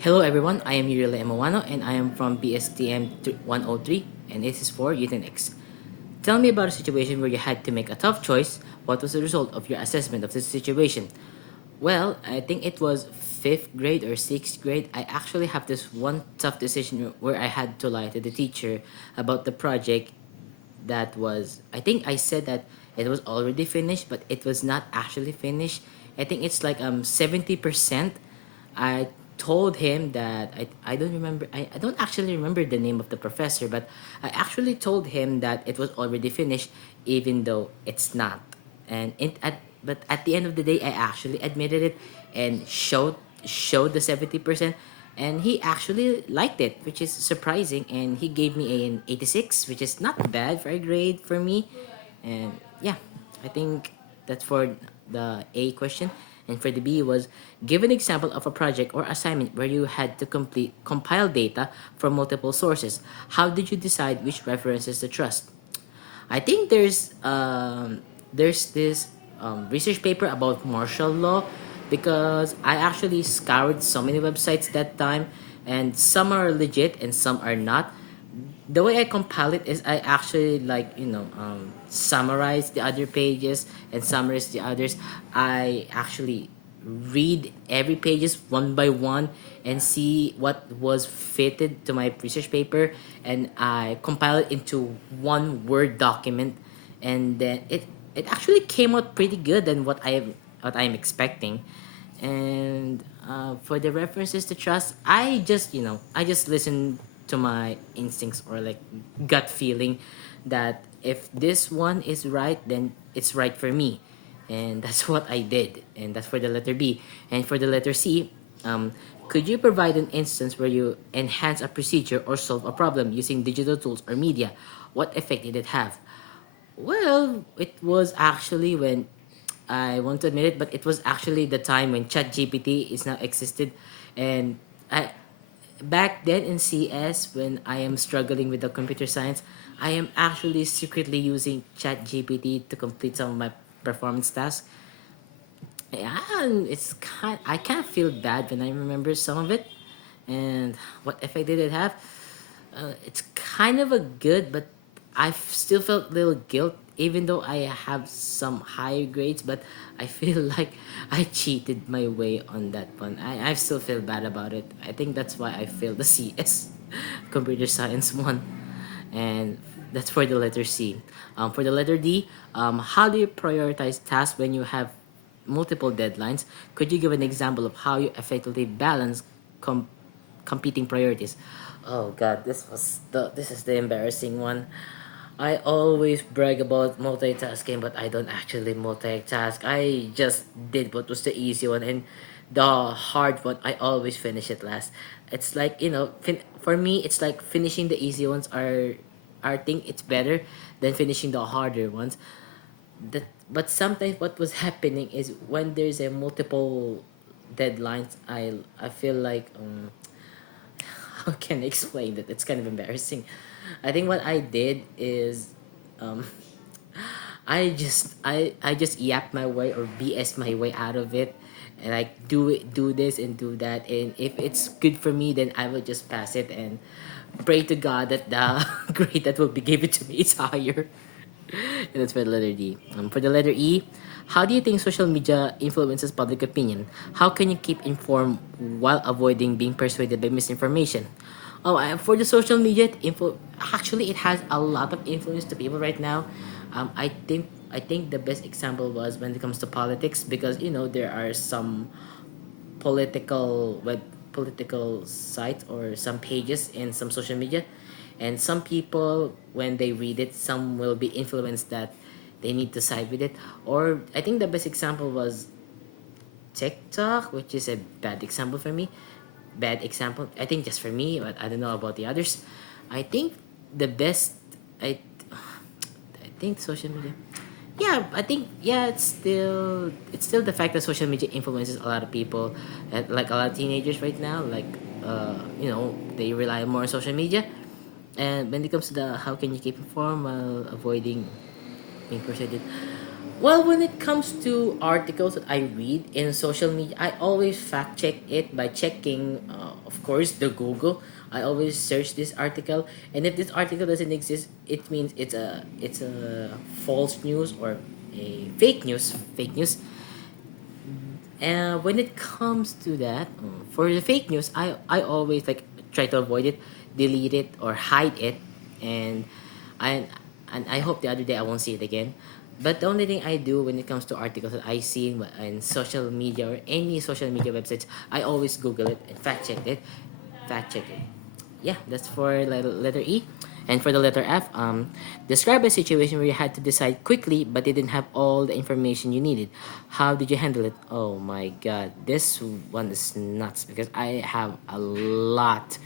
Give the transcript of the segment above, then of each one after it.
Hello everyone, I am Yurila Emawano and I am from BSTM 103 and this is for Euthenics. Tell me about a situation where you had to make a tough choice. What was the result of your assessment of this situation? Well, I think it was 5th grade or 6th grade. I actually have this one tough decision where I had to lie to the teacher about the project that was, I think I said that it was already finished, but it was not actually finished. I think it's like 70%. I told him that I don't remember, I don't actually remember the name of the professor, but I actually told him that it was already finished even though it's not. And but at the end of the day I actually admitted it and showed the 70%, and he actually liked it, which is surprising, and he gave me an 86, which is not bad for a grade for me. And yeah, I think that's for the A question. And for the B was, give an example of a project or assignment where you had to compile data from multiple sources. How did you decide which references to trust? I think there's this research paper about martial law, because I actually scoured so many websites that time, and some are legit and some are not. The way I compile it is I actually, like, summarize the other pages and summarize the others. I actually read every pages one by one and see what was fitted to my research paper, and I compile it into one Word document, and then it actually came out pretty good than what I'm expecting. And for the references to trust, I just listen to my instincts, or like gut feeling, that if this one is right, then it's right for me, and that's what I did. And that's for the letter B. And for the letter C, um, could you provide an instance where you enhance a procedure or solve a problem using digital tools or media? What effect did it have? Well, it was actually when, I want to admit it, but it was actually the time when ChatGPT is now existed, and I back then in CS, when I am struggling with the computer science, I am actually secretly using ChatGPT to complete some of my performance tasks. Yeah, I kind of feel bad when I remember some of it, and what effect did it have? It's kind of a good, but still felt a little guilt, even though I have some higher grades. But I feel like I cheated my way on that one. I still feel bad about it. I think that's why I failed the CS, computer science one, and that's for the letter C. For the letter D, how do you prioritize tasks when you have multiple deadlines? Could you give an example of how you effectively balance com- competing priorities? Oh God, this is the embarrassing one. I always brag about multitasking, but I don't actually multitask. I just did what was the easy one, and the hard one I always finish it last. It's like, for me, it's like finishing the easy ones are think it's better than finishing the harder ones. But sometimes what was happening is when there's a multiple deadlines, I feel like, how can I explain that? It's kind of embarrassing. I think what I did is, um, I just yap my way or BS my way out of it, and like do this and do that, and if it's good for me, then I will just pass it and pray to God that the grade that will be given to me is higher. And that's for the letter D. For the letter E, how do you think social media influences public opinion? How can you keep informed while avoiding being persuaded by misinformation? Oh, for the social media actually, it has a lot of influence to people right now. I think the best example was when it comes to politics, because there are some political web political sites or some pages in some social media, and some people, when they read it, some will be influenced that they need to side with it. Or I think the best example was TikTok, which is a bad example for me. Bad example, I think, just for me, but I don't know about the others. I think the best I I think social media. Yeah, I think, yeah, it's still the fact that social media influences a lot of people, like a lot of teenagers right now. Like, they rely more on social media. And when it comes to the how can you keep informed while avoiding being persuaded? Well, when it comes to articles that I read in social media, I always fact check it by checking, of course, the Google. I always search this article, and if this article doesn't exist, it means it's a false news or a fake news. Fake news. And when it comes to that, for the fake news, I always like try to avoid it, delete it or hide it, and I and I hope the other day I won't see it again. But the only thing I do when it comes to articles that I see in social media or any social media websites, I always Google it and fact check it. Fact check it. Yeah, that's for letter E. And for the letter F, describe a situation where you had to decide quickly but didn't have all the information you needed. How did you handle it? Oh my god, this one is nuts because I have lots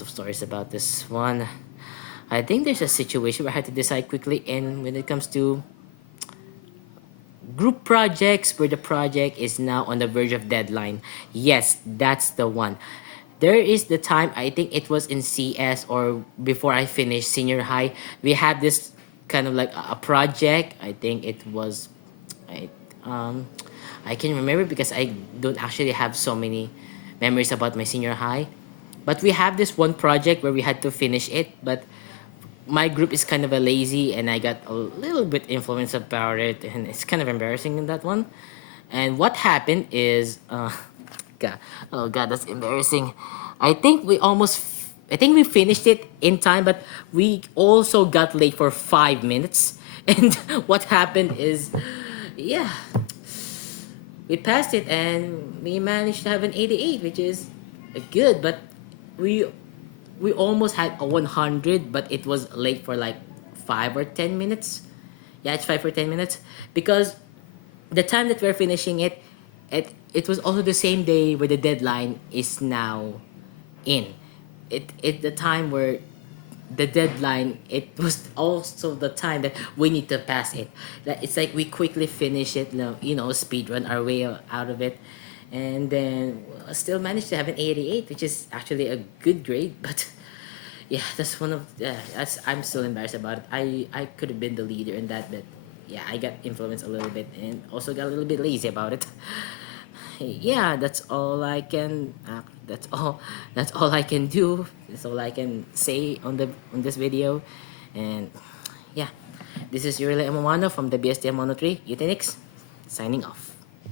of stories about this one. I think there's a situation where I had to decide quickly, and when it comes to group projects where the project is now on the verge of deadline. Yes, that's the one. There is the time, I think it was in CS or before I finished senior high, we had this kind of like a project. I think it was I um I can remember because I don't actually have so many memories about my senior high. But we have this one project where we had to finish it, but my group is kind of a lazy and I got a little bit influenced about it, and it's kind of embarrassing in that one. And what happened is god, oh god, that's embarrassing. I think we finished it in time, but we also got late for 5 minutes. And what happened is, yeah, we passed it and we managed to have an 88, which is good, but we we almost had a 100, but it was late for like 5 or 10 minutes. Yeah, it's 5 or 10 minutes because the time that we're finishing it, it was also the same day where the deadline is now in. It the time where the deadline, it was also the time that we need to pass it. That it's like we quickly finish it, speed run our way out of it, and then still managed to have an 88, which is actually a good grade. But yeah, that's one of that's I'm still embarrassed about it. I could have been the leader in that, but yeah, I got influenced a little bit and also got a little bit lazy about it. Yeah, that's all I can. That's all I can do. That's all I can say on this video, and yeah, this is Yurila Emomano from the BSTM 103 Euthenics, signing off.